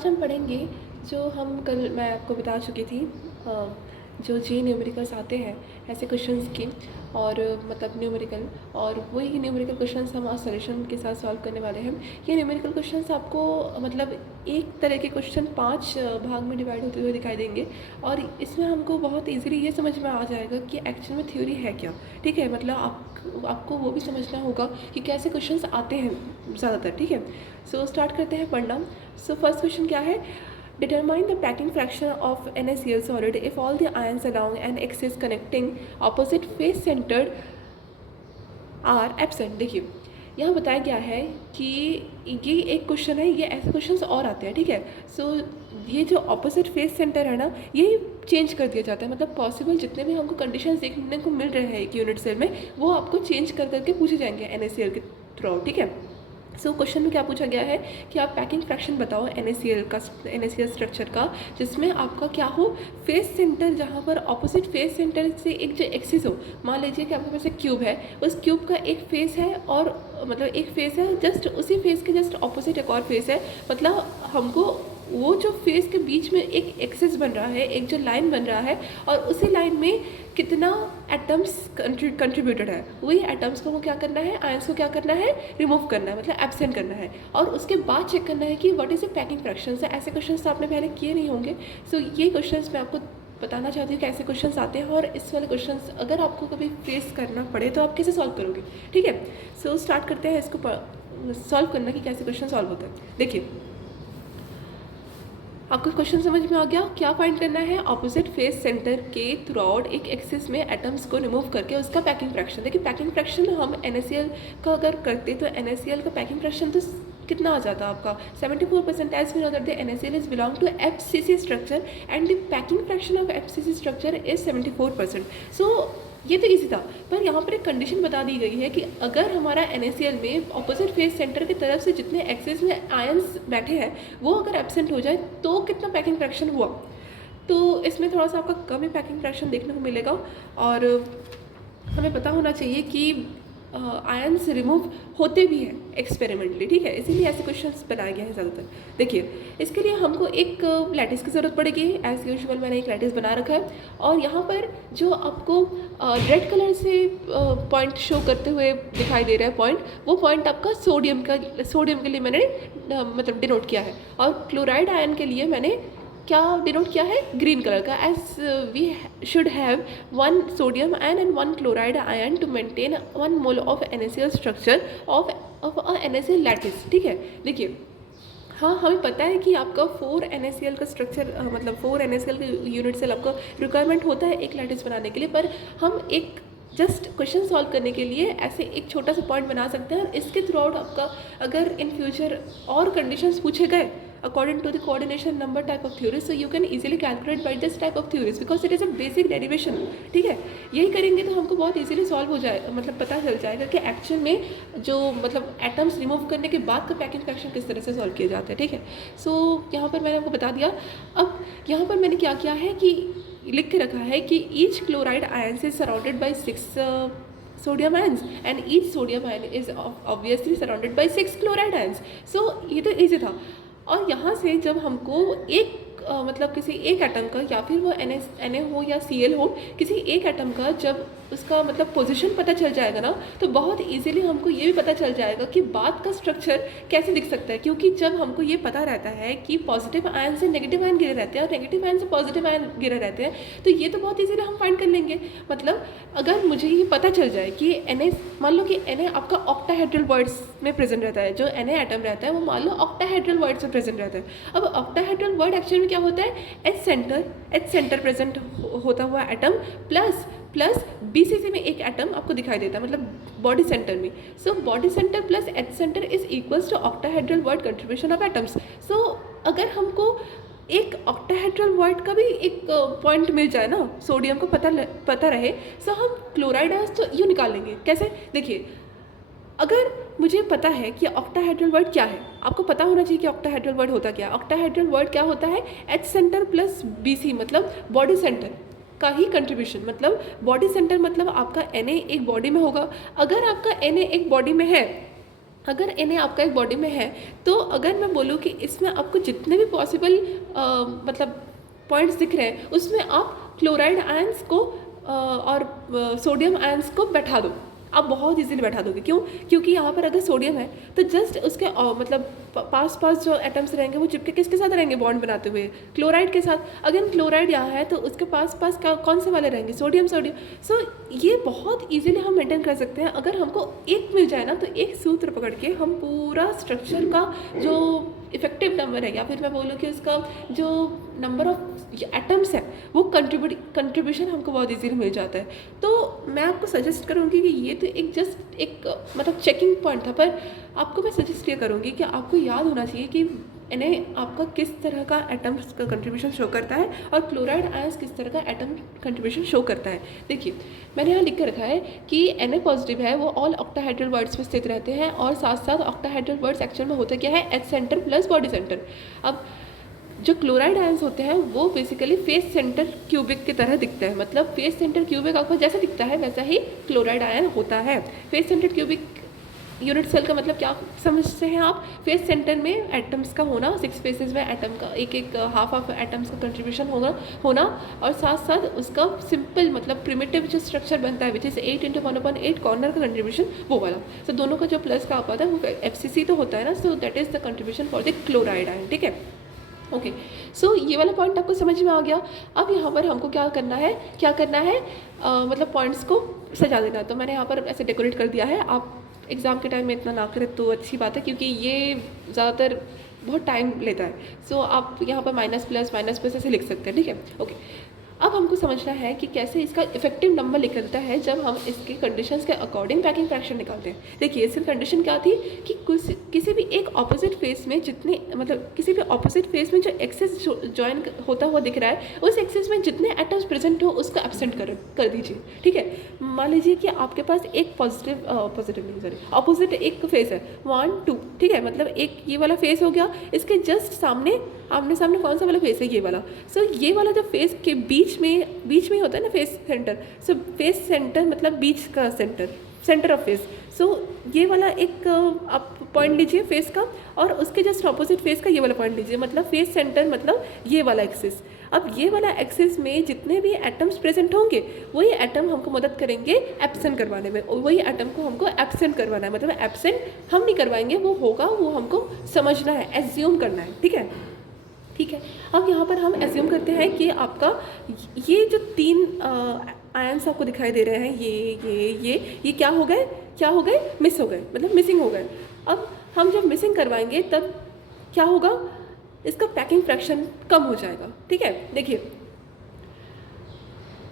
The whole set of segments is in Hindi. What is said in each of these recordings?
आज हम पढ़ेंगे जो हम कल मैं आपको बता चुकी थी जो जी न्यूमेरिकल्स आते हैं ऐसे क्वेश्चंस की और मतलब न्यूमेरिकल और वही न्यूमेरिकल क्वेश्चंस हम आज सॉल्यूशन के साथ सॉल्व करने वाले हैं। ये न्यूमेरिकल क्वेश्चंस आपको मतलब एक तरह के क्वेश्चन 5 भाग में डिवाइड होते हुए दिखाई देंगे और इसमें हमको बहुत इजीली ये समझ में आ जाएगा कि एक्चुअल में थ्योरी है क्या। ठीक है, मतलब आपको वो भी समझना होगा कि कैसे क्वेश्चंस आते हैं ज़्यादातर। ठीक है, सो स्टार्ट करते हैं पढ़ना। सो फर्स्ट क्वेश्चन क्या है, determine the packing fraction of NaCl solid if all the ions along an axis connecting opposite face centered are absent। देखिए यहाँ बताया गया है कि ये एक क्वेश्चन है, ये ऐसे क्वेश्चंस और आते हैं। ठीक है, सो ये जो ऑपोजिट फेस सेंटर है ना, ये चेंज कर दिया जाता है। मतलब पॉसिबल जितने भी हमको कंडीशंस देखने को मिल रहे हैं एक यूनिट सेल में, वो आपको चेंज कर करके पूछे जाएंगे NaCl के थ्रू। ठीक है, सो क्वेश्चन में क्या पूछा गया है कि आप पैकिंग फ्रैक्शन बताओ NaCl स्ट्रक्चर का, जिसमें आपका क्या हो, फेस सेंटर, जहाँ पर ऑपोजिट फेस सेंटर से एक जो एक्सिस हो, मान लीजिए कि आपके पास एक क्यूब है, उस क्यूब का एक फेस है और मतलब एक फेस है, जस्ट उसी फेस के जस्ट ऑपोजिट एक और फेस है। मतलब हमको वो जो फेस के बीच में एक एक्सिस बन रहा है, एक जो लाइन बन रहा है, और उसी लाइन में कितना एटम्स कंट्रीब्यूटेड है, वही एटम्स को वो क्या करना है, आयंस को क्या करना है, रिमूव करना है, मतलब एब्सेंट करना है। और उसके बाद चेक करना है कि what is a packing fraction. है ऐसे क्वेश्चंस तो आपने पहले किए नहीं होंगे। सो ये क्वेश्चंस मैं आपको बताना चाहती हूँ कि ऐसे क्वेश्चंस आते हैं और इस वाले क्वेश्चंस अगर आपको कभी फेस करना पड़े तो आप कैसे सॉल्व करोगे। ठीक है, सो स्टार्ट करते हैं इसको सॉल्व करना कि कैसे क्वेश्चन सॉल्व होता है। देखिए आपको क्वेश्चन समझ में आ गया। क्या फाइंड करना है, ऑपोजिट फेस सेंटर के थ्रू आउट एक एक्सिस में एटम्स को रिमूव करके उसका पैकिंग फ्रैक्शन। देखिए पैकिंग फ्रैक्शन हम NaCl का अगर करते तो NaCl का पैकिंग फ्रैक्शन तो कितना आ जाता आपका 74%। As we know that the NaCl is belong to FCC structure and the packing fraction of FCC structure is 74%। So ये तो इजी था, पर यहाँ पर एक कंडीशन बता दी गई है कि अगर हमारा NaCl में ऑपोजिट फेस सेंटर की तरफ से जितने एक्सिस में आयंस बैठे हैं वो अगर एब्सेंट हो जाए तो कितना पैकिंग फ्रैक्शन हुआ। तो इसमें थोड़ा सा आपका कम ही पैकिंग फ्रैक्शन देखने को मिलेगा और हमें पता होना चाहिए कि आयंस रिमूव होते भी हैं एक्सपेरिमेंटली। ठीक है, इसीलिए ऐसे क्वेश्चंस बनाए गए हैं ज़्यादातर। देखिए इसके लिए हमको एक लैटिस की ज़रूरत पड़ेगी। एज यूजुअल मैंने एक लैटिस बना रखा है और यहाँ पर जो आपको रेड कलर से पॉइंट शो करते हुए दिखाई दे रहा है पॉइंट, वो पॉइंट आपका सोडियम के लिए मैंने मतलब डिनोट किया है, और क्लोराइड आयन के लिए मैंने क्या डिनोट किया है, ग्रीन कलर का। As we should have 1 sodium ion and 1 chloride ion to maintain 1 mole of NaCl structure of NaCl lattice. ठीक है, देखिए हाँ हमें पता है कि आपका 4 NaCl का स्ट्रक्चर मतलब 4 NaCl के यूनिट सेल आपका रिक्वायरमेंट होता है एक लैटिस बनाने के लिए, पर हम एक जस्ट क्वेश्चन सॉल्व करने के लिए ऐसे एक छोटा सा पॉइंट बना सकते हैं और इसके थ्रू आउट आपका अगर इन फ्यूचर और कंडीशंस पूछे गए according to the coordination number type of theories, so you can easily calculate by this type of theories because it is a basic derivation। ठीक है, यही करेंगे तो हमको बहुत इजीली सॉल्व हो जाएगा, मतलब पता चल जाएगा कि एक्चुअल में जो मतलब एटम्स रिमूव करने के बाद का पैकिंग फ्रैक्शन किस तरह से सॉल्व किए जाते हैं। ठीक है, सो यहाँ पर मैंने आपको बता दिया। अब यहाँ पर मैंने क्या किया है कि लिख के रखा है कि each chloride ion is surrounded by 6 sodium ions and each sodium ion is obviously surrounded by 6 chloride ions। so ये तो easy था। और यहाँ से जब हमको एक मतलब किसी एक एटम का या फिर वो Na हो या Cl हो, किसी एक एटम का जब उसका मतलब पोजीशन पता चल जाएगा ना, तो बहुत इजीली हमको ये भी पता चल जाएगा कि बाद का स्ट्रक्चर कैसे दिख सकता है। क्योंकि जब हमको ये पता रहता है कि पॉजिटिव आयन से नेगेटिव आयन गिरे रहते हैं और नेगेटिव आयन से पॉजिटिव आयन गिरे रहते हैं, तो ये तो बहुत इजीली हम फाइंड कर लेंगे। मतलब अगर मुझे ये पता चल जाए कि Na, मान लो कि Na आपका ऑक्टाहेड्रल वर्ड्स में प्रेजेंट रहता है, जो Na एटम रहता है वो मान लो ऑक्टाहेड्रल वर्ड्स में प्रेजेंट रहता है। अब ऑक्टाहेड्रल वर्ड एक्चुअली में क्या होता है, एच सेंटर प्रेजेंट होता हुआ एटम प्लस BCC में एक एटम आपको दिखाई देता है, मतलब बॉडी सेंटर में। So body centre plus H centre is equals to octahedral word contribution of atoms. So अगर हमको एक ऑक्टाहेड्रल वर्ड का भी एक पॉइंट मिल जाए ना, सोडियम को पता रहे, सो हम क्लोराइड आयंस तो यूँ निकाल लेंगे। कैसे, देखिए अगर मुझे पता है कि ऑक्टाहेड्रल वर्ड क्या है, आपको पता होना चाहिए कि ऑक्टाहेड्रल वर्ड होता क्या है। ऑक्टाहेड्रल वर्ड क्या होता है, एच सेंटर प्लस BC मतलब बॉडी सेंटर का ही कंट्रीब्यूशन। मतलब बॉडी सेंटर मतलब आपका Na एक बॉडी में होगा। अगर आपका Na एक बॉडी में है अगर Na आपका एक बॉडी में है, तो अगर मैं बोलूँ कि इसमें आपको जितने भी पॉसिबल मतलब पॉइंट्स दिख रहे हैं, उसमें आप क्लोराइड आयंस को और सोडियम आयंस को बैठा दो। आप बहुत इजीली बैठा दोगे। क्यों? क्योंकि यहाँ पर अगर सोडियम है तो जस्ट उसके मतलब पास पास जो एटम्स रहेंगे वो चिपके किसके साथ रहेंगे, बॉन्ड बनाते हुए, क्लोराइड के साथ। अगर क्लोराइड यहाँ है तो उसके पास पास कौन से वाले रहेंगे, सोडियम सोडियम। सो ये बहुत इजीली हम मेंटेन कर सकते हैं। अगर हमको एक मिल जाए ना, तो एक सूत्र पकड़ के हम पूरा स्ट्रक्चर का जो इफेक्टिव नंबर है, या फिर मैं बोलूँ कि उसका जो नंबर ऑफ एटम्स है, वो कंट्रीब्यूशन हमको बहुत इजीली मिल जाता है। तो मैं आपको सजेस्ट करूँगी कि ये तो एक जस्ट एक मतलब चेकिंग पॉइंट था, पर आपको मैं सजेस्ट ये करूँगी कि आपको याद होना चाहिए कि इन्हें आपका किस तरह का एटम्स का कंट्रीब्यूशन शो करता है और क्लोराइड आयंस किस तरह का एटम कंट्रीब्यूशन शो करता है। देखिए मैंने यहाँ लिख कर रखा है कि Na पॉजिटिव है वो ऑल ऑक्टाहेड्रल वर्ड्स में स्थित रहते हैं, और साथ साथ ऑक्टाहेड्रल वर्ड्स एक्चुअल में होता क्या है, H centre plus body centre. अब जो क्लोराइड आयंस होते हैं वो बेसिकली फेस सेंटर क्यूबिक की तरह दिखता है। मतलब फेस सेंटर क्यूबिक आपको जैसा दिखता है वैसा ही क्लोराइड आयन होता है। Face centre cubic unit cell का मतलब क्या समझते हैं आप, फेस सेंटर में एटम्स का होना, 6 फेसेस में एटम का एक एक हाफ एटम्स का कंट्रीब्यूशन होना, और साथ साथ उसका सिंपल मतलब प्रिमिटिव जो स्ट्रक्चर बनता है विच इज़ 8 × 1/8 कॉर्नर का कंट्रीब्यूशन वो वाला। सो दोनों का जो प्लस का आता है वो FCC तो होता है ना, so that is the contribution for the chloride ion. ठीक है, ओके। सो ये वाला पॉइंट आपको समझ में आ गया। अब यहाँ पर हमको क्या करना है मतलब पॉइंट्स को सजा देना। तो मैंने यहाँ पर ऐसे डेकोरेट कर दिया है। आप एग्ज़ाम के टाइम में इतना ना करें तो अच्छी बात है, क्योंकि ये ज़्यादातर बहुत टाइम लेता है। सो आप यहाँ पर माइनस प्लस ऐसे लिख सकते हैं। ठीक है, ओके। अब हमको समझना है कि कैसे इसका इफेक्टिव नंबर निकलता है जब हम इसके कंडीशंस के अकॉर्डिंग पैकिंग फ्रैक्शन निकालते हैं। देखिए इसकी कंडीशन क्या थी कि किसी भी एक ऑपोजिट फेस में जितने मतलब किसी भी ऑपोजिट फेस में जो एक्सेस ज्वाइन होता हुआ दिख रहा है, उस एक्सेस में जितने एटम्स प्रेजेंट हो उसको एब्सेंट कर दीजिए। ठीक है, मान लीजिए कि आपके पास एक ऑपोजिट एक फेस है 1 2। ठीक है, मतलब एक ये वाला फेस हो गया, इसके जस्ट सामने आमने सामने कौन सा वाला फेस है, ये वाला। सो ये वाला जो फेस के बीच में होता है ना फेस सेंटर। सो फेस सेंटर मतलब बीच का सेंटर ऑफ फेस। सो ये वाला एक आप पॉइंट लीजिए फेस का, और उसके जस्ट ऑपोजिट फेस का ये वाला पॉइंट लीजिए, मतलब फेस सेंटर मतलब ये वाला एक्सिस। अब ये वाला एक्सिस में जितने भी एटम्स प्रेजेंट होंगे वही एटम हमको मदद करेंगे एब्सेंट करवाने में, और वही एटम को हमको एब्सेंट करवाना है। मतलब एब्सेंट हम नहीं करवाएंगे, वो होगा, वो हमको समझना है, एज्यूम करना है। ठीक है, ठीक है। अब यहाँ पर हम एज्यूम करते हैं कि आपका ये जो 3 आयंस आपको दिखाई दे रहे हैं, ये क्या हो गए, मिस हो गए, मतलब मिसिंग हो गए। अब हम जब मिसिंग करवाएंगे तब क्या होगा, इसका पैकिंग फ्रैक्शन कम हो जाएगा। ठीक है, देखिए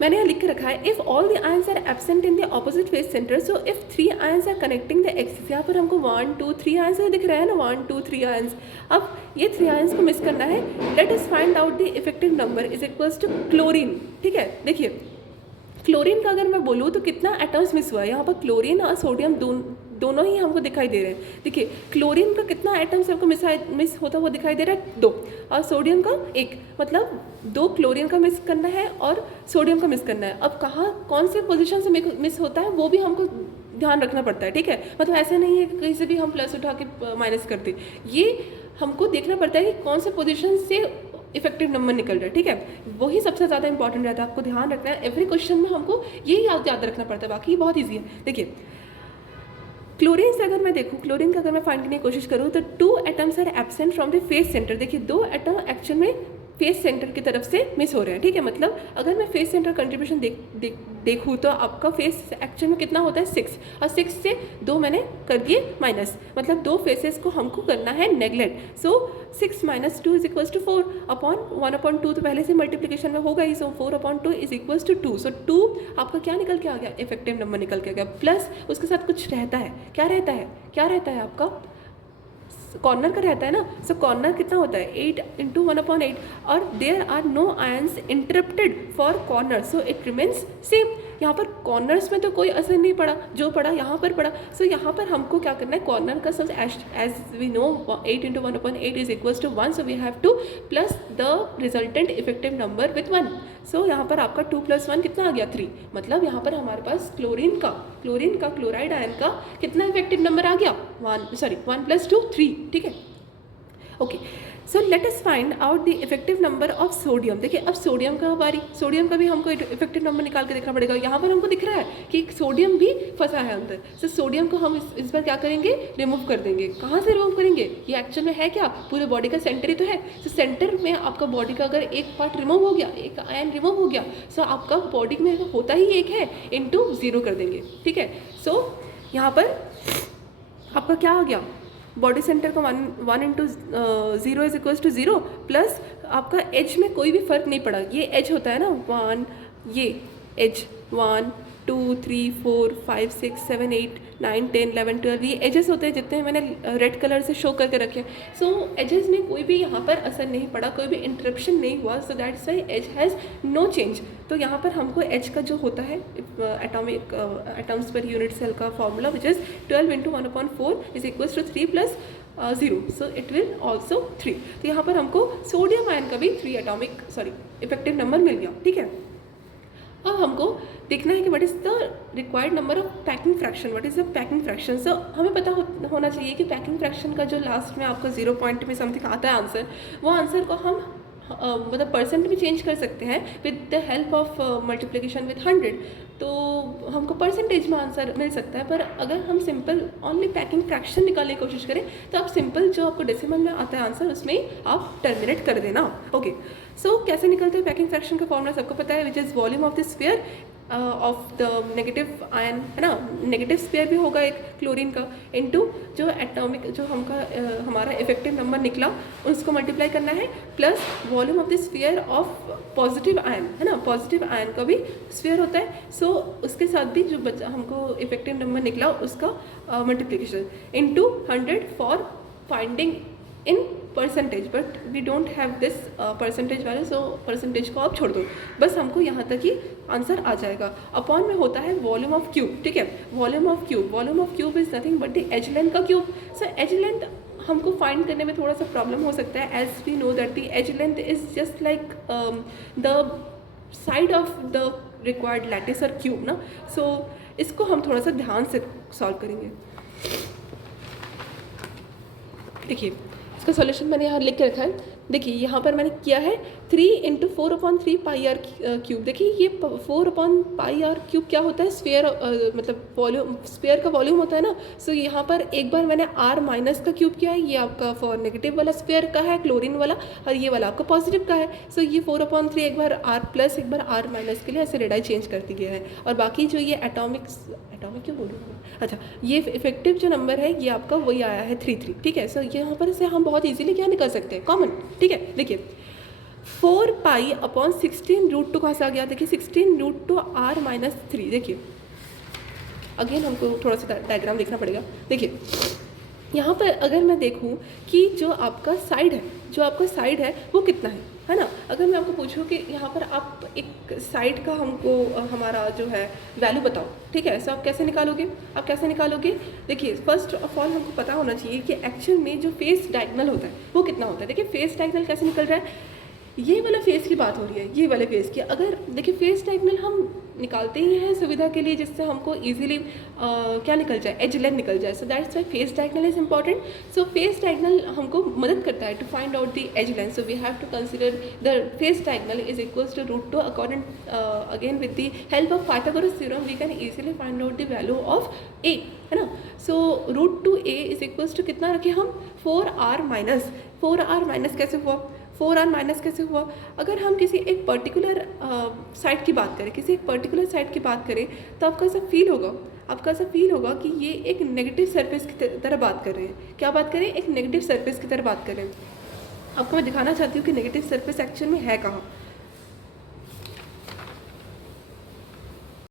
मैंने यहाँ लिख के रखा है, if all the ions are absent in the opposite face centre, so if 3 ions are connecting the axis. यहाँ पर हमको 1 2 3 आयंस दिख रहा है ना, 1 2 3 आयंस। अब ये 3 आयंस को मिस करना है। Let us find out the effective number is equals to chlorine. ठीक है, देखिए क्लोरीन का अगर मैं बोलूँ तो कितना एटम्स मिस हुआ है, यहाँ पर क्लोरीन और सोडियम दोनों ही हमको दिखाई दे रहे हैं। देखिए क्लोरीन का कितना एटम्स हमको मिस होता हुआ दिखाई दे रहा है, 2, और सोडियम का 1। मतलब 2 क्लोरीन का मिस करना है और सोडियम का मिस करना है। अब कौन से पोजीशन से मिस होता है वो भी हमको ध्यान रखना पड़ता है। ठीक है, मतलब ऐसा नहीं है कि कहीं से भी हम प्लस उठा के माइनस करते, ये हमको देखना पड़ता है कि कौन से पोजीशन से इफेक्टिव नंबर निकल रहा है। ठीक है, वही सबसे ज़्यादा इंपॉर्टेंट रहता है, आपको ध्यान रखना है। एवरी क्वेश्चन में हमको यही याद रखना पड़ता है, बाकी बहुत ईजी है। देखिए क्लोरीन से अगर मैं देखूँ, क्लोरीन का अगर मैं फाइंड करने की कोशिश करूँ तो 2 atoms are absent from the face centre. देखिए 2 एटम एक्चुअल में फेस सेंटर की तरफ से मिस हो रहे हैं। ठीक है, मतलब अगर मैं फेस सेंटर कंट्रीब्यूशन देखूँ तो आपका फेस एक्चुअल में कितना होता है 6, और 6 से 2 मैंने कर दिए माइनस, मतलब 2 फेसेस को हमको करना है नेगलेक्ट। सो 6 - 2 = 4 अपॉन 1/2 तो पहले से मल्टीप्लिकेशन में होगा ही। सो 4/2 = 2। सो 2 आपका क्या निकल के आ गया, इफेक्टिव नंबर निकल के आ गया। प्लस उसके साथ कुछ रहता है, क्या रहता है आपका कॉर्नर का रहता है ना। सो कॉर्नर कितना होता है 8 × 1/8, और there are no ions interrupted for corner, so it remains same. यहाँ पर कॉर्नर्स में तो कोई असर नहीं पड़ा, जो पड़ा यहाँ पर पड़ा। सो यहाँ पर हमको क्या करना है, कॉर्नर का sum as we know 8 × 1/8 is equals to 1, so we have to plus the resultant effective number with 1। So यहाँ पर आपका 2 + 1 कितना आ गया 3, मतलब यहाँ पर हमारे पास क्लोरीन का क्लोराइड आयन का कितना इफेक्टिव नंबर आ गया 1 + 2 3, ठीक है। Okay, so let us find out the effective number of sodium. देखिए अब सोडियम का बारी, सोडियम का भी हमको इफेक्टिव नंबर निकाल के देखना पड़ेगा। यहाँ पर हमको दिख रहा है कि सोडियम भी फंसा है अंदर। सो सोडियम को हम इस बार क्या करेंगे, रिमूव कर देंगे। कहाँ से रिमूव करेंगे, ये एक्चुअल में है क्या, पूरे बॉडी का सेंटर ही तो है। सो सेंटर में आपका बॉडी का अगर एक पार्ट रिमूव हो गया, एक आयन रिमूव हो गया, सो आपका बॉडी में होता ही एक है, इंटू 0 कर देंगे, ठीक है। सो यहाँ पर आपका क्या हो गया, बॉडी सेंटर का 1 × 0 इज इक्वल्स टू 0 प्लस आपका एच में कोई भी फर्क नहीं पड़ा। ये एच होता है ना 1, ये एच 1 2 3 4 5 6 7 8 9 10 11 12 ये एजेस होते हैं जितने मैंने रेड कलर से शो करके रखे। सो एजेस में कोई भी यहाँ पर असर नहीं पड़ा, कोई भी इंटरप्शन नहीं हुआ। So that's why H has no change. तो यहाँ पर हमको एच का जो होता है एटॉमिक एटम्स पर यूनिट सेल का formula which is 12 × 1/4 is equals to 3 + 0, so it will also 3। तो यहाँ पर हमको सोडियम आयन का भी 3 इफेक्टिव नंबर मिल गया, ठीक है। अब हमको देखना है कि what is the required number of packing fraction, what is the packing fraction. So हमें पता होना चाहिए कि पैकिंग फ्रैक्शन का जो लास्ट में आपका 0 पॉइंट में समथिंग आता है आंसर, वो आंसर को हम मतलब परसेंट भी चेंज कर सकते हैं with the help of multiplication with 100। तो हमको परसेंटेज में आंसर मिल सकता है। पर अगर हम सिंपल ओनली पैकिंग फ्रैक्शन निकालने की कोशिश करें तो आप सिंपल जो आपको डेसिमल में आता है आंसर उसमें आप टर्मिनेट कर देना। ओके, सो कैसे निकलते हैं पैकिंग फ्रैक्शन का फॉर्मूला सबको पता है, which is volume of the sphere of the negative ion, है ना। नेगेटिव स्फीयर भी होगा एक क्लोरीन का, इनटू जो एटॉमिक जो हमारा इफेक्टिव नंबर निकला उसको मल्टीप्लाई करना है, plus volume of the sphere of positive ion, है ना। पॉजिटिव आयन का भी स्फीयर होता है। सो उसके साथ भी जो हमको इफेक्टिव नंबर निकला उसका multiplication into 100 for finding in percentage. But we don't have this percentage value, so percentage को आप छोड़ दो, बस हमको यहाँ तक ही आंसर आ जाएगा। अपॉन में होता है वॉल्यूम ऑफ क्यूब, ठीक है। Volume of cube is nothing but the edge length का क्यूब। सो एज लेंथ हमको फाइंड करने में थोड़ा सा प्रॉब्लम हो सकता है, as we know that the edge length is just like the side of the required lattice और क्यूब ना। सो इसको हम थोड़ा सा ध्यान से सॉल्व करेंगे। देखिए इसका सॉल्यूशन मैंने यहाँ लिख के रखा है। देखिए यहाँ पर मैंने किया है 3 × 4/3 πr क्यूब। देखिए ये 4/πr क्यूब क्या होता है, स्फीयर मतलब वॉल्यूम, स्फीयर का वॉल्यूम होता है ना। सो यहाँ पर एक बार मैंने r माइनस का क्यूब किया है, ये आपका फॉर नेगेटिव वाला स्फीयर का है क्लोरीन वाला, और ये वाला आपका पॉजिटिव का है। सो ये 4/3 एक बार r प्लस एक बार r माइनस के लिए ऐसे रेडाई चेंज कर दी गया है। और बाकी जो ये एटॉमिक क्यों बोलूँ, अच्छा ये इफेक्टिव जो नंबर है ये आपका वही आया है 3 ठीक है। सो यहाँ पर से हम बहुत इजीली क्या निकल सकते हैं, कॉमन, ठीक है। देखिए 4π/16 √2 कहाँ से आ गया, देखिए 16 √2 r - 3। देखिए अगेन हमको थोड़ा सा डायग्राम देखना पड़ेगा। देखिए यहाँ पर अगर मैं देखूँ कि जो आपका साइड है वो कितना है ना। अगर मैं आपको पूछूँ कि यहाँ पर आप एक साइड का हमको हमारा जो है वैल्यू बताओ, ठीक है। सो आप कैसे निकालोगे, देखिए फर्स्ट ऑफ ऑल हमको पता होना चाहिए कि एक्चुअल में जो फेस डायगोनल होता है वो कितना होता है। देखिए फेस डायगोनल कैसे निकल रहा है, ये वाला फेस की बात हो रही है, ये वाले फेस की। अगर देखिए फेस डायगोनल हम निकालते ही हैं सुविधा के लिए, जिससे हमको इजीली क्या निकल जाए, एज लेंथ निकल जाए। So that's why face diagonal is important. So face diagonal हमको मदद करता है to find out the edge length. So we have to consider the face diagonal is equals to √2 according again with the help of Pythagoras theorem we can easily find out the value of a, है ना। सो √2a इज इक्वल्स टू कितना रखें हम, 4r - कैसे हुआ, 4r- कैसे हुआ। अगर हम किसी एक पर्टिकुलर साइड की बात करें तो आपका ऐसा फील होगा कि ये एक नेगेटिव सरफेस की तरह बात कर रहे हैं। क्या बात करें, एक नेगेटिव सरफेस की तरह बात कर रहे हैं। आपको मैं दिखाना चाहती हूँ कि नेगेटिव सरफेस एक्चुअल में है कहाँ।